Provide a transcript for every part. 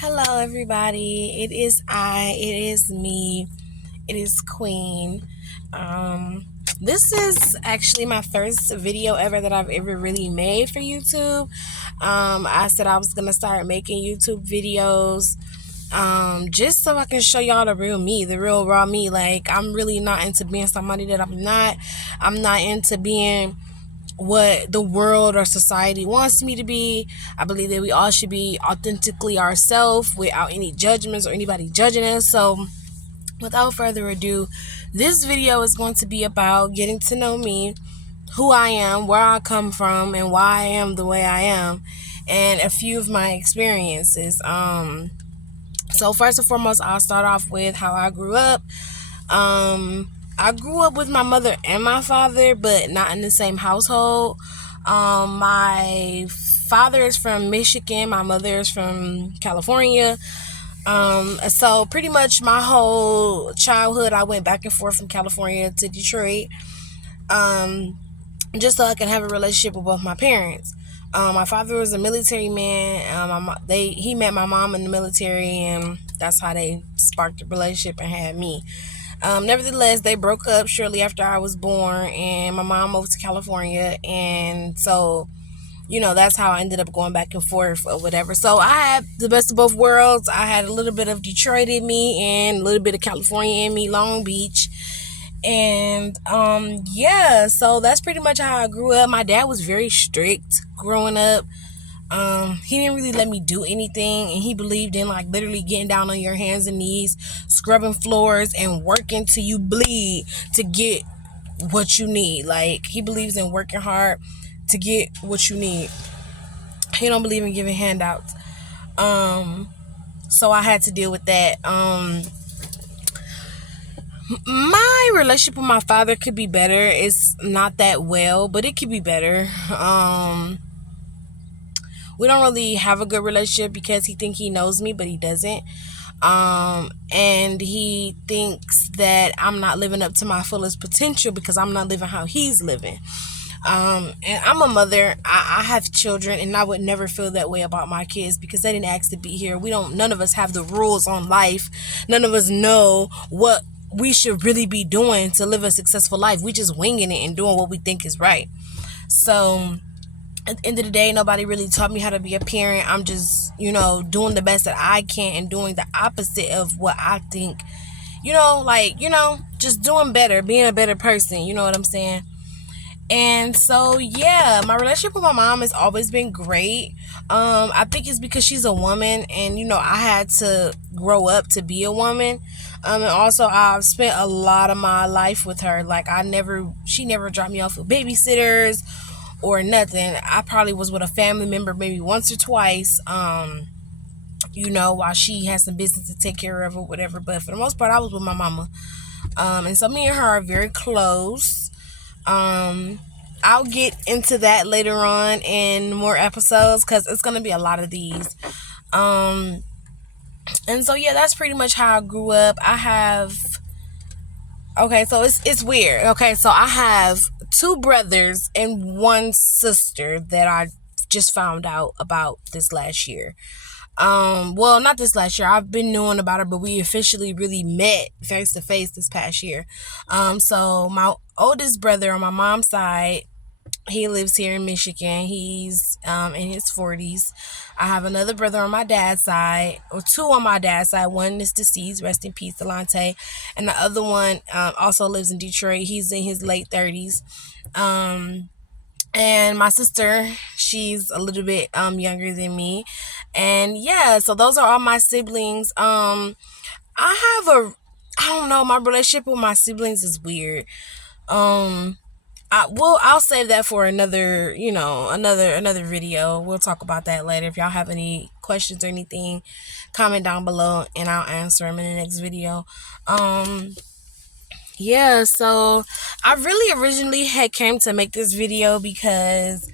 Hello, everybody. It is me, it is Queen. This is actually my first video ever that I've ever really made for YouTube. I said I was gonna start making YouTube videos, just so I can show y'all the real me, the real raw me. Like, I'm really not into being somebody that I'm not. I'm not into being what the world or society wants me to be. I believe that we all should be authentically ourselves without any judgments or anybody judging us. So without further ado, this video is going to be about getting to know me, who I am, where I come from, and why I am the way I am, and a few of my experiences. So first and foremost, I'll start off with how I grew up. I grew up with my mother and my father, but not in the same household. My father is from Michigan. My mother is from California. So pretty much my whole childhood, I went back and forth from California to Detroit, just so I could have a relationship with both my parents. My father was a military man. He met my mom in the military, and that's how they sparked a relationship and had me. Nevertheless, they broke up shortly after I was born, and my mom moved to California, and so, that's how I ended up going back and forth or whatever. So I had the best of both worlds. I had a little bit of Detroit in me and a little bit of California in me, Long Beach. And yeah, so that's pretty much how I grew up. My dad was very strict growing up. He didn't really let me do anything, and he believed in like literally getting down on your hands and knees, scrubbing floors, and working till you bleed to get what you need. Like, he believes in working hard to get what you need. He don't believe in giving handouts. So I had to deal with that. My relationship with my father could be better. It's not that well, but it could be better. We don't really have a good relationship because he thinks he knows me, but he doesn't. And he thinks that I'm not living up to my fullest potential because I'm not living how he's living. And I'm a mother. I have children, and I would never feel that way about my kids because they didn't ask to be here. None of us have the rules on life. None of us know what we should really be doing to live a successful life. We just winging it and doing what we think is right. So at the end of the day, nobody really taught me how to be a parent. I'm just, doing the best that I can and doing the opposite of what I think, just doing better, being a better person. You know what I'm saying? And so, yeah, my relationship with my mom has always been great. I think it's because she's a woman, and, I had to grow up to be a woman. And also, I've spent a lot of my life with her. Like, she never dropped me off with babysitters or nothing. I probably was with a family member maybe once or twice, while she had some business to take care of or whatever. But for the most part, I was with my mama. And so me and her are very close. I'll get into that later on in more episodes because it's going to be a lot of these. And so, yeah, that's pretty much how I grew up. Okay, so it's weird. Okay, so I have two brothers and one sister that I just found out about this last year. Well, not this last year. I've been knowing about her, but we officially really met face to face this past year. So my oldest brother on my mom's side, he lives here in Michigan. He's in his 40s. I have another brother on my dad's side, or two on my dad's side. One is deceased, rest in peace, Delante. And the other one also lives in Detroit. He's in his late 30s. And my sister, she's a little bit younger than me. And yeah, so those are all my siblings. I don't know, my relationship with my siblings is weird. I'll save that for another video. We'll talk about that later. If y'all have any questions or anything, comment down below and I'll answer them in the next video. Yeah, so I really originally had came to make this video because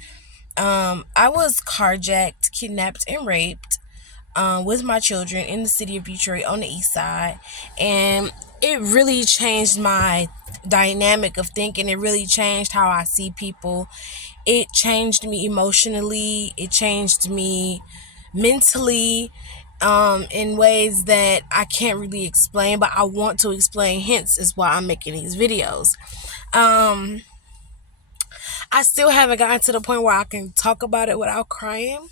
I was carjacked, kidnapped, and raped with my children in the city of Detroit on the east side, and it really changed my dynamic of thinking. It really changed how I see people. It changed me emotionally. It changed me mentally. in ways that I can't really explain, but I want to explain, hence is why I'm making these videos. I still haven't gotten to the point where I can talk about it without crying,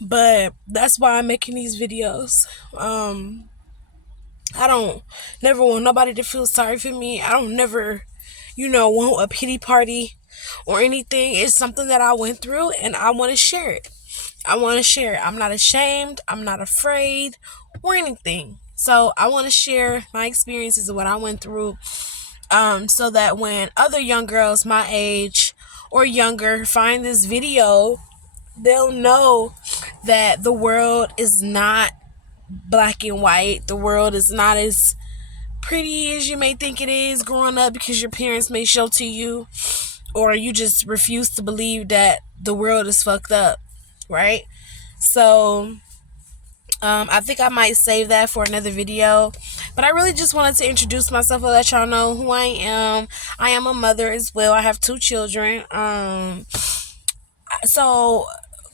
but that's why I'm making these videos. I don't never want nobody to feel sorry for me. I don't never, want a pity party or anything. It's something that I went through and I want to share it. I want to share it. I'm not ashamed. I'm not afraid or anything. So I want to share my experiences of what I went through, so that when other young girls my age or younger find this video, they'll know that the world is not black and white. The world is not as pretty as you may think it is growing up because your parents may show to you, or you just refuse to believe that the world is fucked up, right? So I think I might save that for another video, but I really just wanted to introduce myself and let y'all know who I am. I am a mother as well. I have 2 children. So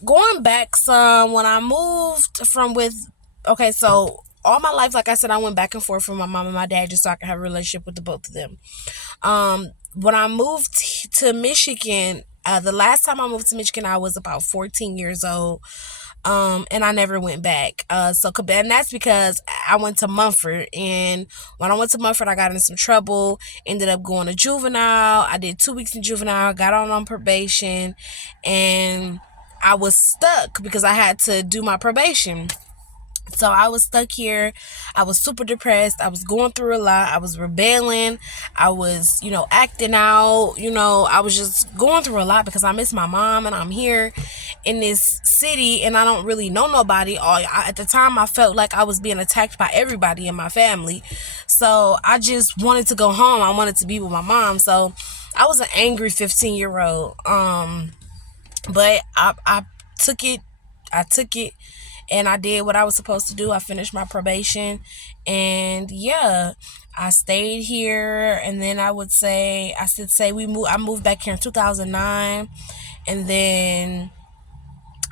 going back some, when I moved from with, okay, so all my life, like I said, I went back and forth from my mom and my dad just so I could have a relationship with the both of them. When I moved to Michigan, the last time I moved to Michigan, I was about 14 years old. And I never went back. And that's because I went to Mumford, and when I went to Mumford, I got in some trouble, ended up going to juvenile. I did 2 weeks in juvenile, got on probation, and I was stuck because I had to do my probation. So I was stuck here. I was super depressed. I was going through a lot. I was rebelling. I was, acting out. I was just going through a lot because I miss my mom, and I'm here in this city and I don't really know nobody. At the time, I felt like I was being attacked by everybody in my family. So I just wanted to go home. I wanted to be with my mom. So I was an angry 15-year-old. But I took it. And I did what I was supposed to do. I finished my probation, and I stayed here. And then I moved back here in 2009, and then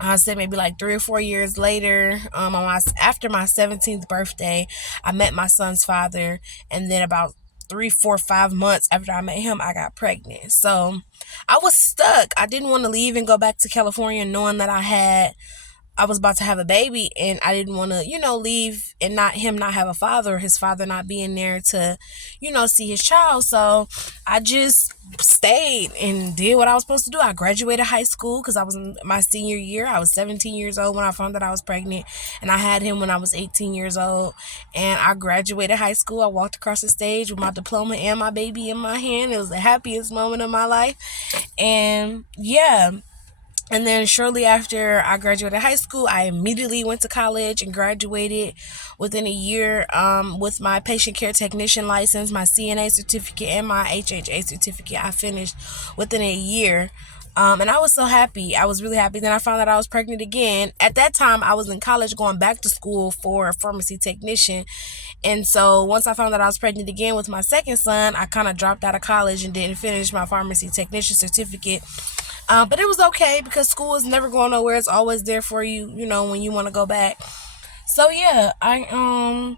I said maybe like 3 or 4 years later, after my 17th birthday, I met my son's father, and then about 3, 4, 5 months after I met him, I got pregnant. So I was stuck. I didn't want to leave and go back to California knowing that I was about to have a baby, and I didn't want to, leave and not have a father, his father not being there to, see his child. So I just stayed and did what I was supposed to do. I graduated high school because I was in my senior year. I was 17 years old when I found that I was pregnant, and I had him when I was 18 years old. And I graduated high school. I walked across the stage with my diploma and my baby in my hand. It was the happiest moment of my life. And and then shortly after I graduated high school, I immediately went to college and graduated within a year, with my patient care technician license, my CNA certificate, and my HHA certificate. I finished within a year. And I was so happy. I was really happy. Then I found out I was pregnant again. At that time, I was in college going back to school for a pharmacy technician. And so once I found out I was pregnant again with my second son, I kind of dropped out of college and didn't finish my pharmacy technician certificate. But it was okay because school is never going nowhere. It's always there for you, when you want to go back. So I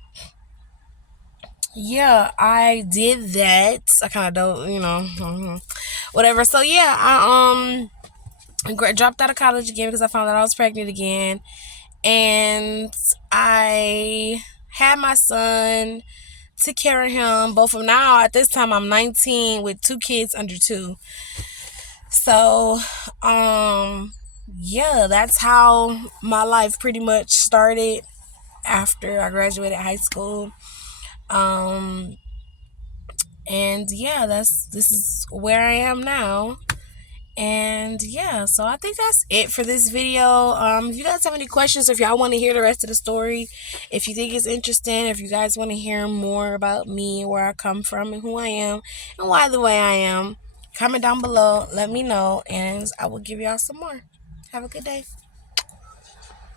did that. I kind of don't, whatever. So I dropped out of college again because I found out I was pregnant again, and I had my son, took care of him. Both of them. Now at this time I'm 19 with 2 kids under 2. So, that's how my life pretty much started after I graduated high school. And this is where I am now. And so I think that's it for this video. If you guys have any questions, if y'all want to hear the rest of the story, if you think it's interesting, if you guys want to hear more about me, where I come from and who I am and why the way I am, comment down below, let me know, and I will give y'all some more. Have a good day.